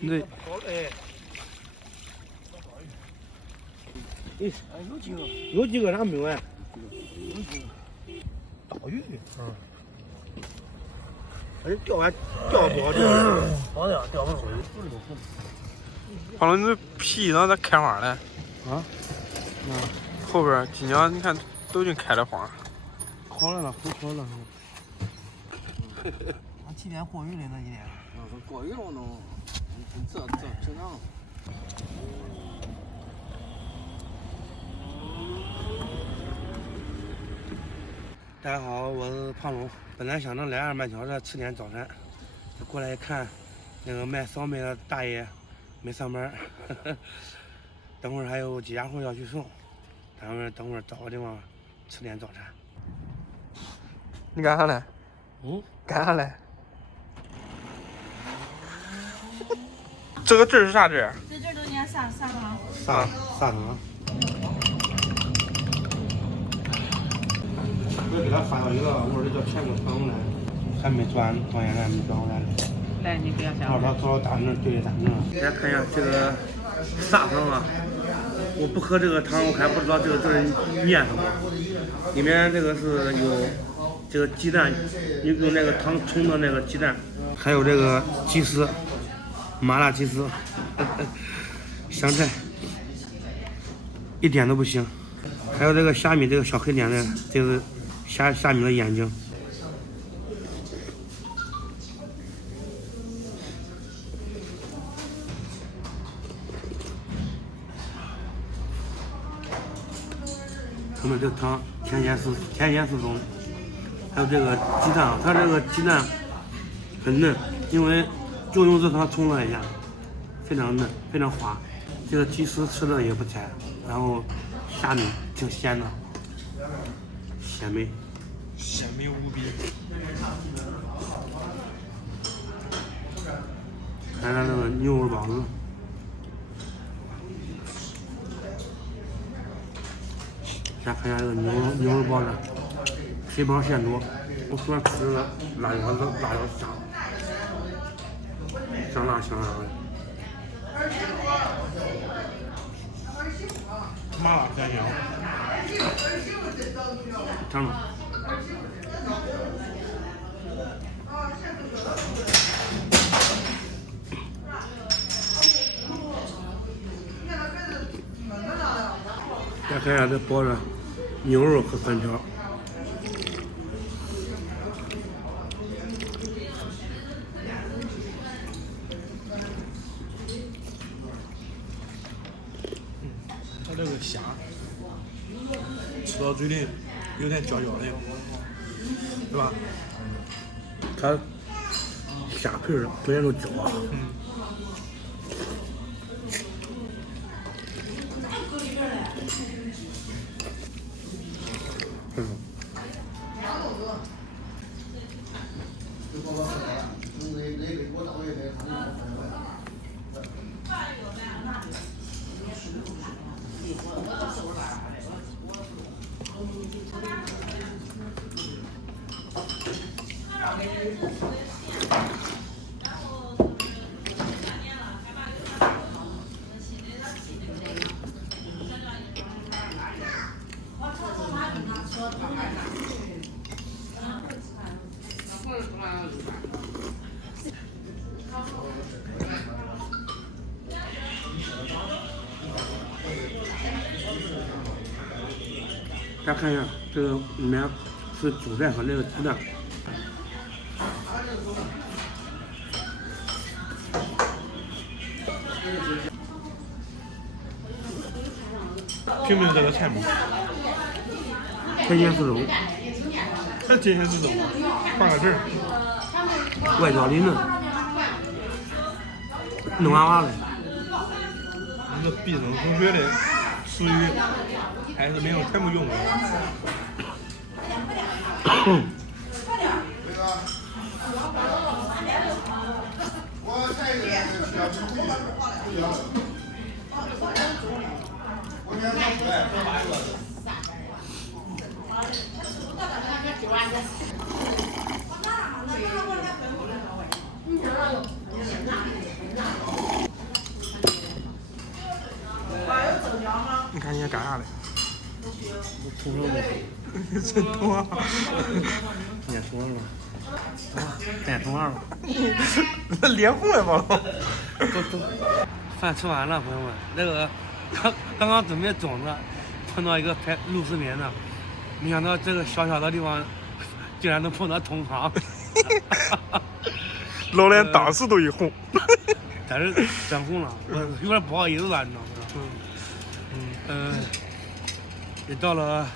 对。哎，有几个啥没有哎？大鱼的，哎，钓完钓多钓。好的，钓完回。完了，你这皮呢？咋开花了？啊？后边今年你看都已经开了花。好了，好了。7天过鱼的那几天。过鱼了能，这正常。大家好，我是胖龙。本来想着来2半小时吃点早餐，过来一看，那个卖烧麦的大爷没上班，等会儿还有几家货要去送，等会儿找个地方吃点早餐。你干啥嘞？干啥嘞？这个汁是啥汁？这汁都念砂糖。砂糖。我给他发到一个，我说这叫全部传过来，还没转，到现在还没转过来。来，你不要想。找大人对大人。大家看一下这个砂糖啊，我不喝这个糖，我还不知道这是念什么。里面这个是有这个鸡蛋，用那个糖冲的那个鸡蛋，还有这个鸡丝，麻辣鸡丝，香菜，一点都不腥。还有这个虾米，这个小黑点的，这是虾米的眼睛。他们这个汤甜咸适中，还有这个鸡蛋啊，它这个鸡蛋很嫩，因为就用这汤冲了一下，非常嫩，非常滑。这个鸡丝吃的也不甜，然后虾米挺鲜的，鲜美无比。看看这个牛肉包子。先看一下这个牛肉包子，皮包馅多。我喜欢吃这个辣椒香，香辣的。麻辣香香。尝尝。再看一下这包着牛肉和粉条。它这个虾吃到嘴里有点焦焦的，对吧？它虾皮儿本来都焦啊。大家看一下，这个里面是韭菜和那个鸡蛋。评评这个菜吗？甜咸适中。太甜咸适中了，放个汁儿。外焦里嫩，嫩娃娃的。你这必胜同学的属于还是没有全部用的。土生的，真痛啊！也土生了，再土上了。脸红了吧？都，饭吃完了，朋友们，那个刚刚准备种子，碰到一个拍录视频的，没想到这个小小的地方竟然能碰到同行。老脸当时都一红。但是真红了，我有点不好意思了，你知道吗？也到了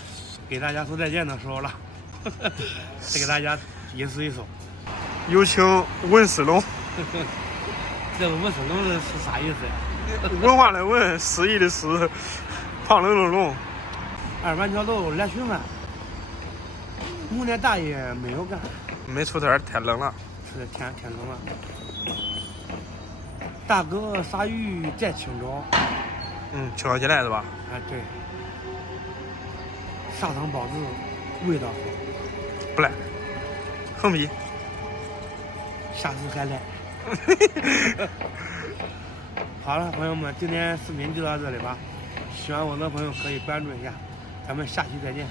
给大家说再见的时候了，再给大家吟诗一首。有请文世龙。这个文世龙是啥意思呀？文化的文，诗意的诗，胖龙的龙。二板桥道来巡饭，母年大爷没有干，没出摊，太冷了。是天冷了。大哥杀鱼在清早。清早起来是吧？哎，对。砂糖包子味道好，不赖，横批。下次还来。好了，朋友们，今天视频就到这里吧。喜欢我的朋友可以关注一下，咱们下期再见。